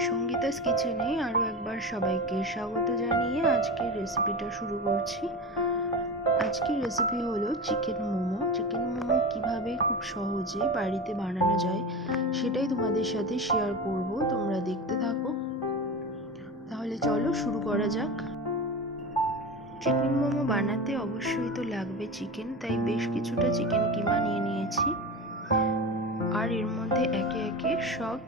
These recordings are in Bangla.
সঙ্গীতাস কিচেনে আরও একবার সবাইকে স্বাগত জানিয়ে আজকের রেসিপিটা শুরু করছি। আজকের রেসিপি হলো চিকেন মোমো। চিকেন মোমো কিভাবে খুব সহজে বাড়িতে বানানো যায় সেটাই তোমাদের সাথে শেয়ার করব, তোমরা দেখতে থাকো। তাহলে চলো শুরু করা যাক। চিকেন মোমো বানাতে অবশ্যই তো লাগবে চিকেন, তাই বেশ কিছুটা চিকেন কিমা নিয়ে নিয়েছি। আর এর মধ্যে একে একে সব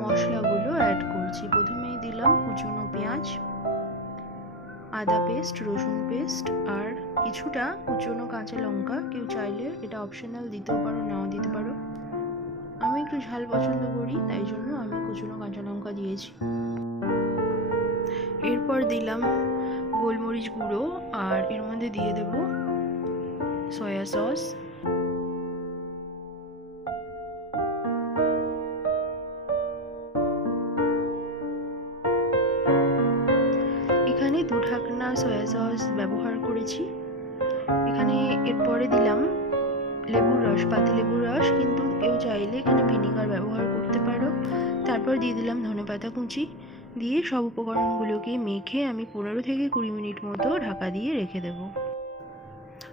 মশলাগুলো অ্যাড করছি। প্রথমেই দিলাম কুচনো পেঁয়াজ, আদা পেস্ট, রসুন পেস্ট আর কিছুটা কুচনো কাঁচা লঙ্কা। কেউ চাইলে এটা অপশনাল দিতেও পারো, নাও দিতে পারো। আমি একটু ঝাল পছন্দ করি, তাই জন্য আমি কুচনো কাঁচা লঙ্কা দিয়েছি। এরপর দিলাম গোলমরিচ গুঁড়ো আর এর মধ্যে দিয়ে দেব সয়া সস। এখানে 2 ঢাকনা সয়া সস ব্যবহার করেছি। এখানে এরপরে দিলাম লেবুর রস, পাতি লেবুর রস, কিন্তু কেউ চাইলে এখানে ভিনেগার ব্যবহার করতে পারো। তারপর দিয়ে দিলাম ধনেপাতা কুচি। দিয়ে সব উপকরণগুলোকে মেখে আমি 15 থেকে 20 মিনিট মতো ঢাকা দিয়ে রেখে দেব।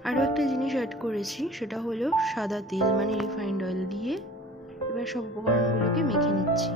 আরও একটা জিনিস অ্যাড করেছি, সেটা হলো সাদা তেল মানে রিফাইন্ড অয়েল। দিয়ে এবার সব উপকরণগুলোকে মেখে নিচ্ছি।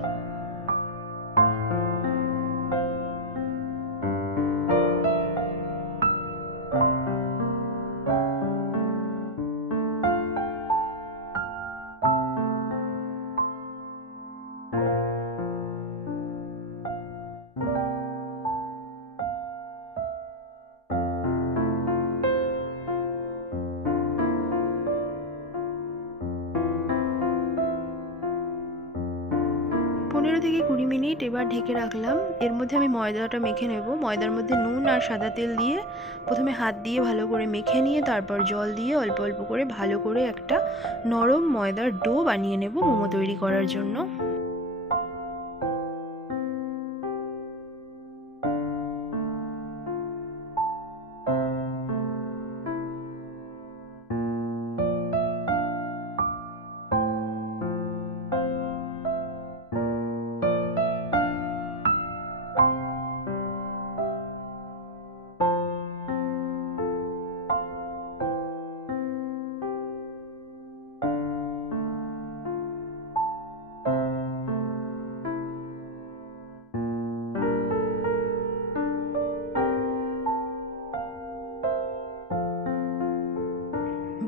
পনেরো থেকে 20 মিনিট এবার ঢেকে রাখলাম। এর মধ্যে আমি ময়দাটা মেখে নেব। ময়দার মধ্যে নুন আর সাদা তেল দিয়ে প্রথমে হাত দিয়ে ভালো করে মেখে নিয়ে তারপর জল দিয়ে অল্প অল্প করে ভালো করে একটা নরম ময়দার ডো বানিয়ে নেব মোমো তৈরি করার জন্য।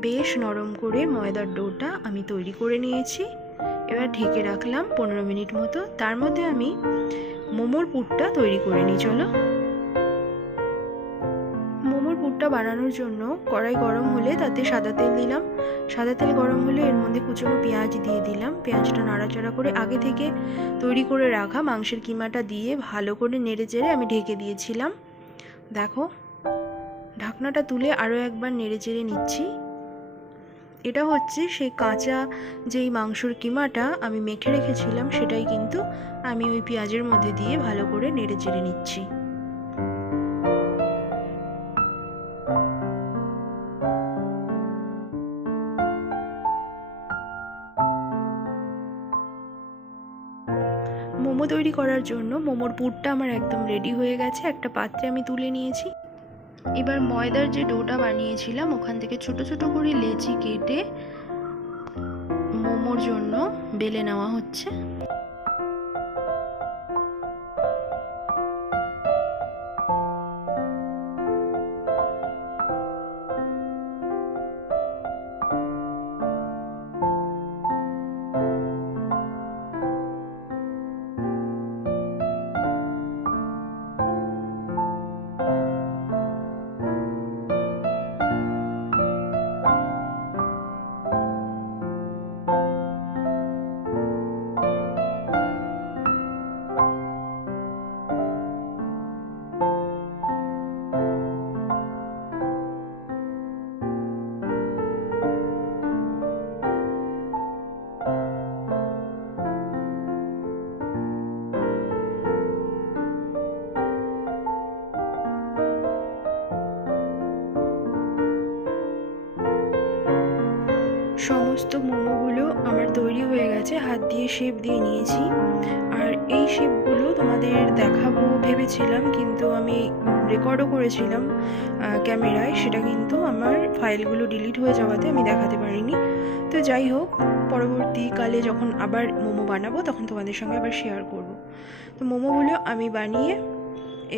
বেশ নরম করে ময়দার ডোটা আমি তৈরি করে নিয়েছি। এবার ঢেকে রাখলাম 15 মিনিট মতো। তার মধ্যে আমি মোমোর পুরটা তৈরি করে নিই। চলো। মোমোর পুরটা বানানোর জন্য কড়াই গরম হলে তাতে সাদা তেল দিলাম। সাদা তেল গরম হলে এর মধ্যে কুচনো পেঁয়াজ দিয়ে দিলাম। পেঁয়াজটা নাড়াচাড়া করে আগে থেকে তৈরি করে রাখা মাংসের কিমাটা দিয়ে ভালো করে নেড়ে চেড়ে আমি ঢেকে দিয়েছিলাম। দেখো, ঢাকনাটা তুলে আরও একবার নেড়ে চেড়ে নিচ্ছি। এটা হচ্ছে সেই কাঁচা যেই মাংসর কিমাটা আমি মেখে রেখেছিলাম, সেটাই কিন্তু আমি ওই পেঁয়াজের মধ্যে দিয়ে ভালো করে নেড়ে চেড়ে নিচ্ছি। মোমো তৈরি করার জন্য মোমোর পুরটা আমার একদম রেডি হয়ে গেছে। একটা পাত্রে আমি তুলে নিয়েছি। এবার ময়দার যে ডোটা বানিয়েছিলাম ওখান থেকে ছোট ছোট করে লেচি কেটে মোমোর জন্য বেলে নেওয়া হচ্ছে। সমস্ত মোমোগুলো আমার তৈরি হয়ে গেছে। হাত দিয়ে শেপ দিয়ে নিয়েছি। আর এই শেপগুলো তোমাদের দেখাবো ভেবেছিলাম, কিন্তু আমি রেকর্ডও করেছিলাম ক্যামেরায়, সেটা কিন্তু আমার ফাইলগুলো ডিলিট হয়ে যাওয়াতে আমি দেখাতে পারিনি। তো যাই হোক, পরবর্তীকালে যখন আবার মোমো বানাবো তখন তোমাদের সঙ্গে আবার শেয়ার করব। তো মোমোগুলো আমি বানিয়ে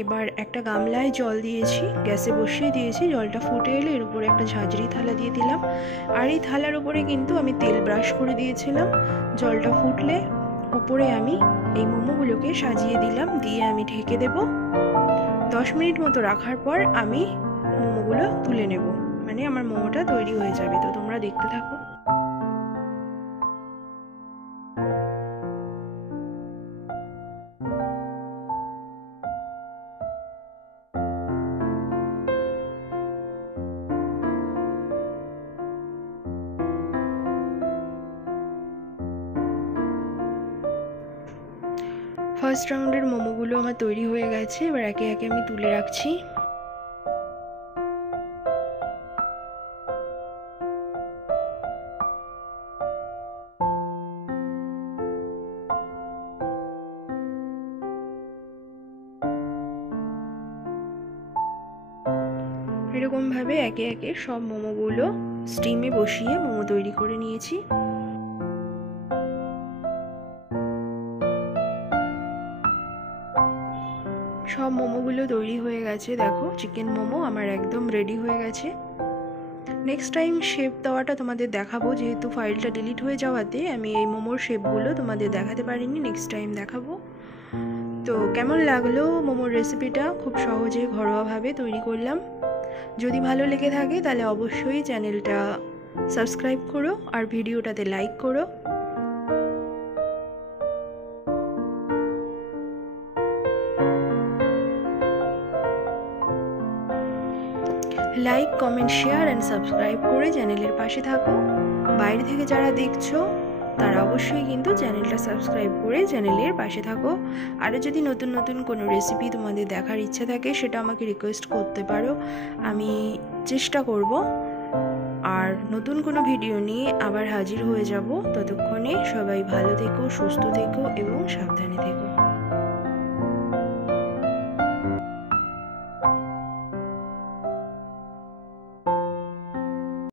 এবার একটা গামলায় জল দিয়েছি, গ্যাসে বসিয়ে দিয়েছি। জলটা ফুটে এলে এর উপরে একটা ঝাঁঝরি থালা দিয়ে দিলাম, আর এই থালার উপরে কিন্তু আমি তেল ব্রাশ করে দিয়েছিলাম। জলটা ফুটলে উপরে আমি এই মোমোগুলোকে সাজিয়ে দিলাম, দিয়ে আমি ঢেকে দেব। 10 মিনিট মতো রাখার পর আমি মোমোগুলো তুলে নেব, মানে আমার মোমোটা তৈরি হয়ে যাবে। তো তোমরা দেখতে থাকো। ফার্স্ট রাউন্ডের মোমোগুলো আমার তৈরি হয়ে গেছে, এবার একে একে আমি তুলে রাখছি। এরকমভাবে একে একে সব মোমোগুলো স্টিমে বসিয়ে মোমো তৈরি করে নিয়েছি। সব মোমোগুলো তৈরি হয়ে গেছে, দেখো চিকেন মোমো আমার একদম রেডি হয়ে গেছে। নেক্সট টাইম শেপ দেওয়াটা তোমাদের দেখাবো, যেহেতু ফাইলটা ডিলিট হয়ে যাওয়াতে আমি এই মোমোর শেপগুলো তোমাদের দেখাতে পারিনি, নেক্সট টাইম দেখাবো। তো কেমন লাগলো মোমোর রেসিপিটা? খুব সহজে ঘরোয়াভাবে তৈরি করলাম। যদি ভালো লেগে থাকে তাহলে অবশ্যই চ্যানেলটা সাবস্ক্রাইব করো আর ভিডিওটাতে লাইক করো। Like, comment, share and subscribe করে চ্যানেলের পাশে থাকো। বাইরে থেকে যারা দেখছো তারা অবশ্যই কিন্তু চ্যানেলটা সাবস্ক্রাইব করে চ্যানেলের পাশে থাকো। আরও যদি নতুন নতুন কোনো রেসিপি তোমাদের দেখার ইচ্ছা থাকে সেটা আমাকে রিকোয়েস্ট করতে পারো, আমি চেষ্টা করব। আর নতুন কোনো ভিডিও নিয়ে আবার হাজির হয়ে যাব। ততক্ষণে সবাই ভালো থেকো, সুস্থ থেকো এবং সাবধানে থেকো।